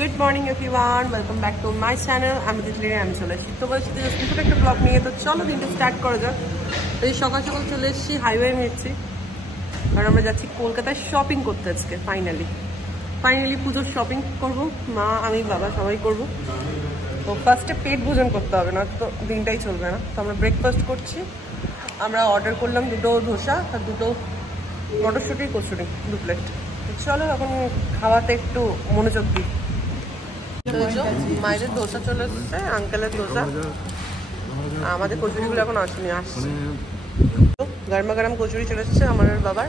Good morning everyone, welcome back to my channel. আমি তিতলি, আমি চলে এসেছি তো বলছি ছোটো একটা ব্লগ নিয়ে। তো চলো দিনটা স্টার্ট করা যাক। এই সকাল সকাল চলে এসেছি, হাইওয়ে মিটছি, কারণ আমরা যাচ্ছি কলকাতায় শপিং করতে আজকে। ফাইনালি পুজোর শপিং করব, মা, আমি, বাবা সবাই করব। তো ফার্স্টে পেট ভোজন করতে হবে, না তো দিনটাই চলবে না। তো আমরা ব্রেকফাস্ট করছি। আমরা অর্ডার করলাম 2 ধোসা আর 2 মটরশুঁটি কচুরি, 2 প্লেট। তো চলো এখন খাওয়াতে একটু মনোযোগ দিই। মায়ের ধোসা চলে এসছে, আঙ্কেলের ধোসা, আমাদের কচুরিগুলো এখন আসেনি, আসছে। গরমা গরম কচুরি চলে এসছে আমার বাবার।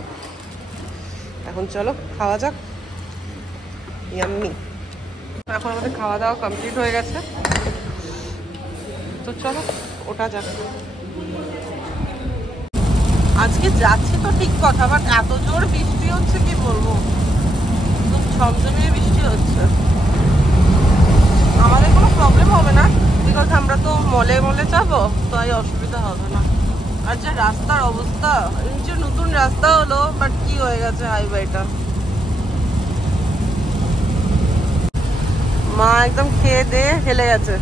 এখন চলো খাওয়া যাক। ইয়াম্মি। এখন আমাদের খাওয়া দাওয়া কমপ্লিট হয়ে গেছে, তো চলো ওটা যাক। আজকে যাচ্ছি তো ঠিক কথা, বাট এত জোর বৃষ্টি হচ্ছে কি বলবো, একদম ঝমঝমিয়ে বৃষ্টি হচ্ছে। আমাদের কোনো প্রবলেম হবে না, বিকজ আমরা তো মলে যাবো, তাই অসুবিধা হবে না। আর যে রাস্তার অবস্থা, যে নতুন রাস্তা হলো, বাট কি হয়ে গেছে হাইওয়েটা। মা একদম খেয়ে দিয়ে হেলে গেছে।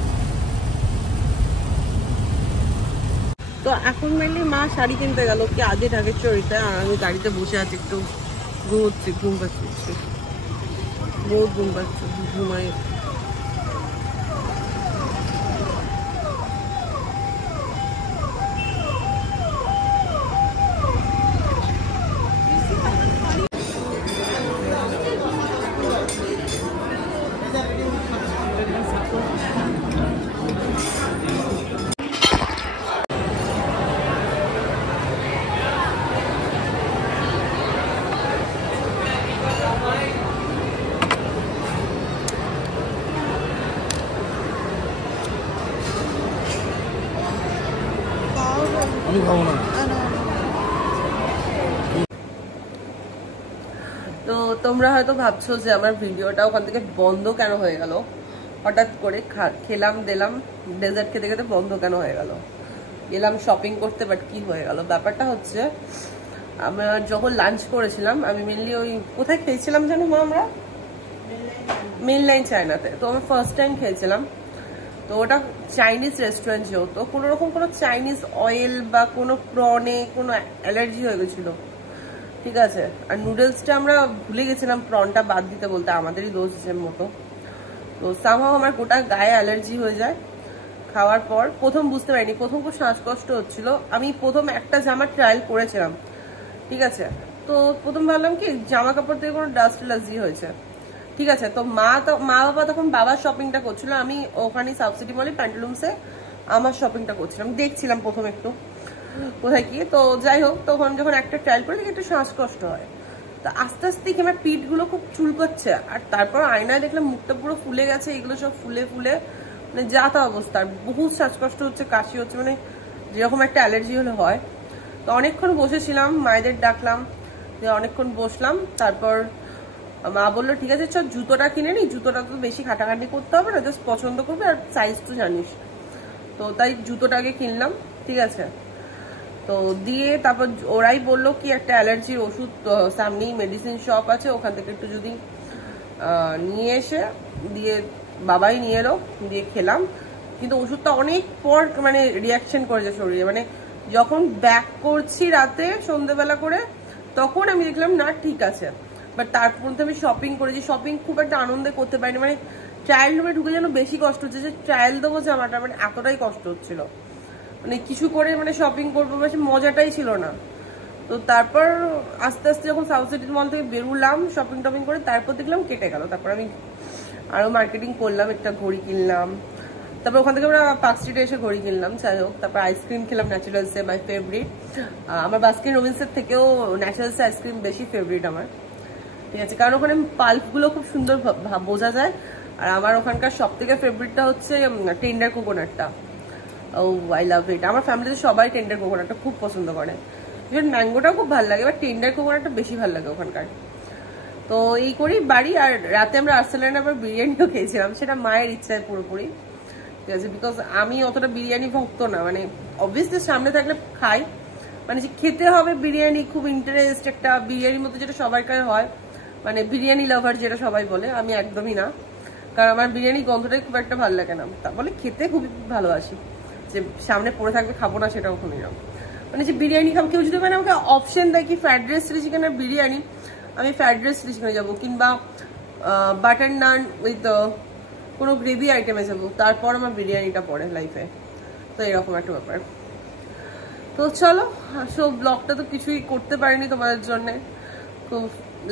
তো এখন মেনলি মা শাড়ি কিনতে গেল কি আজকে ঢাকেশ্বরীতে, আর আমি গাড়িতে বসে আছি, একটু ঘুমোচ্ছি, ঘুম পাচ্ছি, বহুত ঘুম পাচ্ছে, ঘুমাই। আমি খাবো না। তো তোমরা হয়তো ভাবছো যে আমার ভিডিওটা ওখান থেকে বন্ধ কেন হয়ে গেল, হঠাৎ করে খেলাম দিলাম, ডেজার্ট খেতে খেতে বন্ধ কেন হয়ে গেল। গেলাম শপিং করতে, বাট কি হয়ে গেল ব্যাপারটা হচ্ছে, আমরা যখন লাঞ্চ করেছিলাম, আমি মেনলি ওই কোথায় খেয়েছিলাম জানো মা, আমরা মেন লাইন চায়নাতে। তো আমি ফার্স্ট টাইম খেয়েছিলাম। তো ওটা চাইনিজ রেস্টুরেন্ট, যেহেতু কোনো রকম কোনো চাইনিজ অয়েল বা কোনো প্রনে কোনো অ্যালার্জি হয়ে গেছিলো, ঠিক আছে। আর নুডলসটা আমরা ভুলে গেছিলাম প্রনটা বাদ দিতে, বলতে আমাদেরই দোষের মতো। তো সামহাও আমার গোটা গায়ে অ্যালার্জি হয়ে যায় খাওয়ার পর। প্রথম বুঝতে পারিনি, প্রথম খুব শ্বাসকষ্ট হচ্ছিল। আমি প্রথম একটা জামা ট্রায়াল করেছিলাম, ঠিক আছে। তো প্রথম ভাবলাম কি জামা কাপড় থেকে কোনো ডাস্ট অ্যালার্জি হয়েছে, ঠিক আছে। তো মা বাবা তখন বাবার শপিংটা করছিল, আমি ওখানে সাউথ সিটি মলে প্যান্টালুন্সে আমার শপিংটা করছিলাম, দেখছিলাম প্রথম একটু কোথায় কি। তো যাই হোক, তখন যখন একটা ট্রায়াল করে দেখি একটু শ্বাসকষ্ট হয়। তো আস্তে আস্তে কি আমার পিঠগুলো খুব চুলকাচ্ছে, আর তারপর আয়নায় দেখলাম মুখটা পুরো ফুলে গেছে, এগুলো সব ফুলে মানে যা তা অবস্থা। আর বহুত শ্বাসকষ্ট হচ্ছে, কাশি হচ্ছে, মানে যেরকম একটা অ্যালার্জি হলে হয়। তো অনেকক্ষণ বসেছিলাম, মায়েদের ডাকলাম, যে অনেকক্ষণ বসলাম। তারপর মা বললো ঠিক আছে চল জুতোটা কিনে নি, জুতোটা তো বেশি খাটাখাটি করতে হবে না, জাস্ট পছন্দ করবে, আর সাইজ তো জানিস। তো তাই জুতোটাকে কিনলাম, ঠিক আছে। তো দিয়ে তারপর ওরাই বললো কি একটা অ্যালার্জির ওষুধ সামনেই মেডিসিন শপ আছে, ওখান থেকে একটু যদি নিয়ে এসে দিয়ে, বাবাই নিয়ে এলো, দিয়ে খেলাম। কিন্তু ওষুধটা অনেক পর মানে রিয়াকশন করেছে শরীরে, মানে যখন ব্যাক করছি রাতে সন্ধ্যেবেলা করে, তখন আমি দেখলাম না ঠিক আছে। বাট তারপর তো আমি শপিং করেছি, শপিং খুব একটা আনন্দে করতে পারিনি, মানে ট্রায়াল রুমে ঢুকে যেন বেশি কষ্ট হচ্ছে, যে ট্রায়াল দেবো জামাটা, মানে এতটাই কষ্ট হচ্ছিল, মানে কিছু করে মানে শপিং করবো, মানে মজাটাই ছিল না। তো তারপর আস্তে আস্তে যখন সাউথ সিটি মল থেকে বেরোলাম শপিং টপিং করে, তারপর দেখলাম কেটে গেল। তারপর আমি আরো মার্কেটিং করলাম, একটা ঘড়ি কিনলাম। তারপর ওখান থেকে আমরা পার্ক স্ট্রিটে এসে ঘড়ি কিনলাম, যাই হোক। তারপর আইসক্রিম খেলাম ন্যাচারালসে, মাই ফেভারিট। আমার বাস্কিন রবিন্সের থেকেও ন্যাচারালসে আইসক্রিম বেশি ফেভারিট আমার, ঠিক আছে, কারণ ওখানে পাল্পগুলো খুব সুন্দর বোঝা যায়। আর আমার ওখানকার সব থেকে ফেভারিটটা হচ্ছে টেন্ডার কোকোনাটটা। ও আই লাভ ইট। আমার ফ্যামিলিতে সবাই টেন্ডার কোকোনাটটা খুব পছন্দ করে, ইভেন ম্যাঙ্গোটাও খুব ভালো লাগে, বাট টেন্ডার কোকোনাটটা বেশি ভালো লাগে ওখানকার। তো এই করেই বাড়ি। আর রাতে আমরা আর্সেনালে আবার বিরিয়ানিও খেয়েছিলাম, সেটা মায়ের ইচ্ছায় পুরোপুরি, ঠিক আছে। বিকজ আমি অতটা বিরিয়ানি ভক্ত না, মানে অবভিয়াসলি সামনে থাকলে খাই, মানে যে খেতে হবে বিরিয়ানি খুব ইন্টারেস্ট, একটা বিরিয়ানির মতো যেটা সবার কাছে হয়, মানে বিরিয়ানি লাভার যেটা সবাই বলে, আমি একদমই না। কারণ আমার বিরিয়ানি গন্ধটাই খুব একটা ভালো লাগে না, তা বলে খেতে খুবই ভালোবাসি, যে সামনে পড়ে থাকবে খাবো না সেটাও কোনো না। মানে যে বিরিয়ানি খাবো, কেউ যদি মানে আমাকে অপশন দেয় কি ফ্রাইড রাইস চিলি চিকেন আর বিরিয়ানি, আমি ফ্রাইড রাইস চিলি চিকেনে যাবো, কিংবা বাটার নান উইথ কোনো গ্রেভি আইটেমে যাবো, তারপর আমার বিরিয়ানিটা পড়ে লাইফে। তো এরকম একটা ব্যাপার। তো চলো, সব ব্লগটা তো কিছুই করতে পারিনি তোমাদের জন্যে, খুব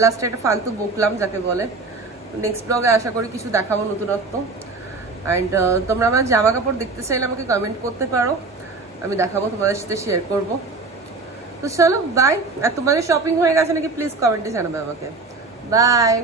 লাস্টে একটা ফালতু বকলাম যাকে বলে। নেক্সট ব্লগে আশা করি কিছু দেখাবো নতুনত্ব। অ্যান্ড তোমরা আমার জামা কাপড় দেখতে চাইলে আমাকে কমেন্ট করতে পারো, আমি দেখাবো, তোমাদের সাথে শেয়ার করবো। তো চলো বাই। আর তোমাদের শপিং হয়ে গেছে নাকি প্লিজ কমেন্টে জানাবে আমাকে। বাই।